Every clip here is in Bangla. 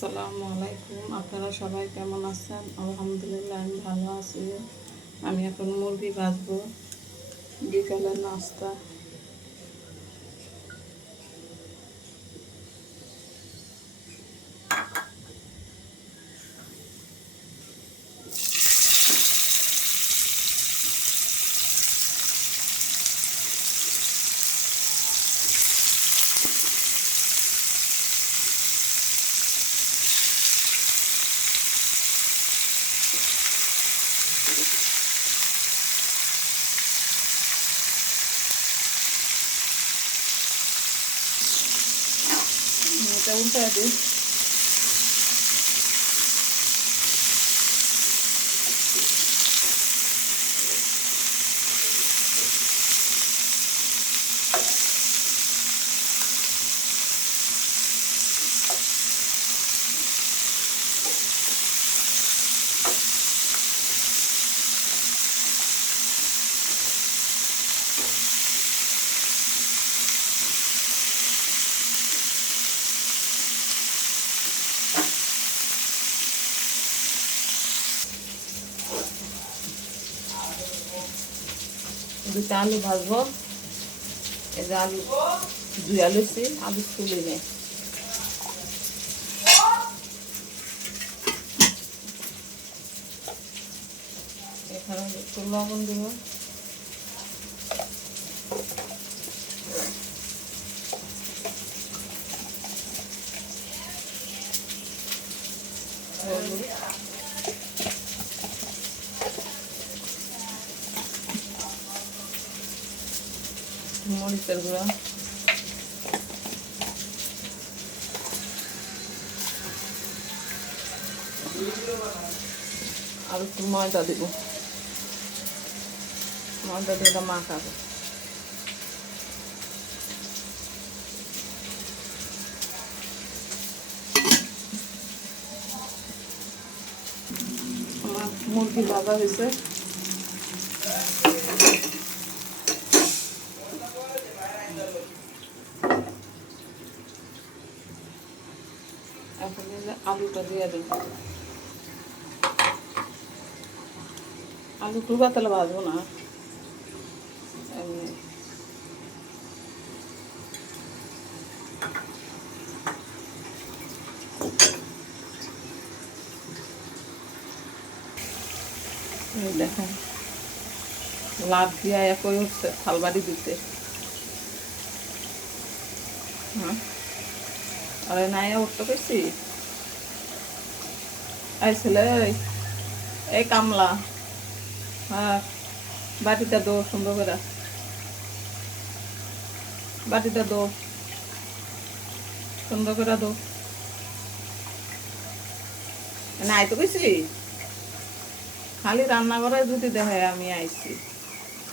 আসসালামু আলাইকুম। আপনারা সবাই কেমন আছেন? আলহামদুলিল্লাহ আমি ভালো আছি। আমি এখন মুরগি ভাজবো, বিকালের নাস্তা। এটা উল্টে দিই। দুটা আলু ভাজবো। এই যে আলু ধুয়ে লইছি, আলু তুলে নেই। এখানে একটু লবণ দিব, হলুদ, মরিচের গুঁড়া, আর একটু ময়দা দিব। ময়দা দিয়ে এটা মাখাবো। আমার মুরগি ভাজা হয়েছে। এখন আলুটা দিয়ে দেব। আলু ডুবা তেলে ভাজবো না, এমনি। দেখেন লাভ দিয়া একই হচ্ছে থালবাড়ি দিতে। হ্যাঁ, আরে নাই উঠতে পেরেছি। এই ছেলে, এই কামলা, হ্যাঁ বাটিটা দো সুন্দর করে, বাটিটা দো সুন্দর করে দো। নাই তো পেয়েছি, খালি রান্না করে যদি দেখে আমি আইছি,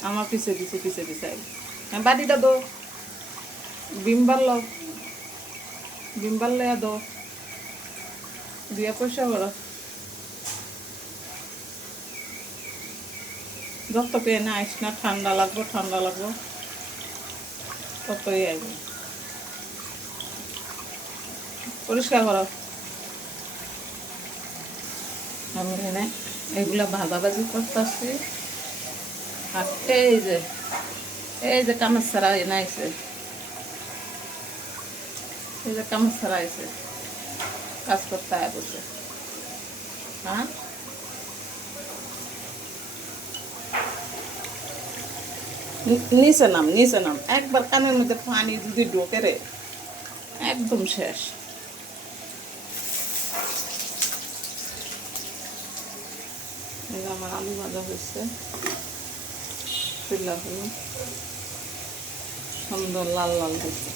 আমার পিছে পিছে পিছে পিছে হ্যাঁ বাটিটা দো। বিমবার লো, বিমবার লেয়া দো, দিয়ে পয়সা করো। যত পেয়ে না আইস না, ঠান্ডা লাগবো ঠান্ডা লাগবো, ততই আইব। পরিষ্কার করো। আমি এখানে এগুলা ভাজাভাজি করতেছি। আর এই যে কামের ছাড়া এনে আইছে, এই যে কামের ছাড়া আইছে, কাজ করতে আয় বসে। হ্যাঁ নিচে নাম একবার কানের মধ্যে পানি যদি ঢোকে রে, একদম শেষ। আমার আলু ভাজা হয়েছে, তুলা হলো সুন্দর লাল লাল হয়েছে।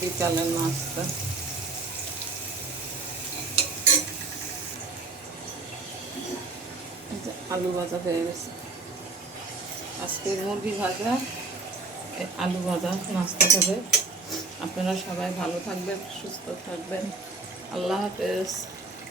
বিকালের নাস্তা। আলু ভাজা হয়ে গেছে। আজকে মুরগি ভাজা, আলু ভাজা নাস্তা হবে। আপনারা সবাই ভালো থাকবেন, সুস্থ থাকবেন। আল্লাহ হাফেজ।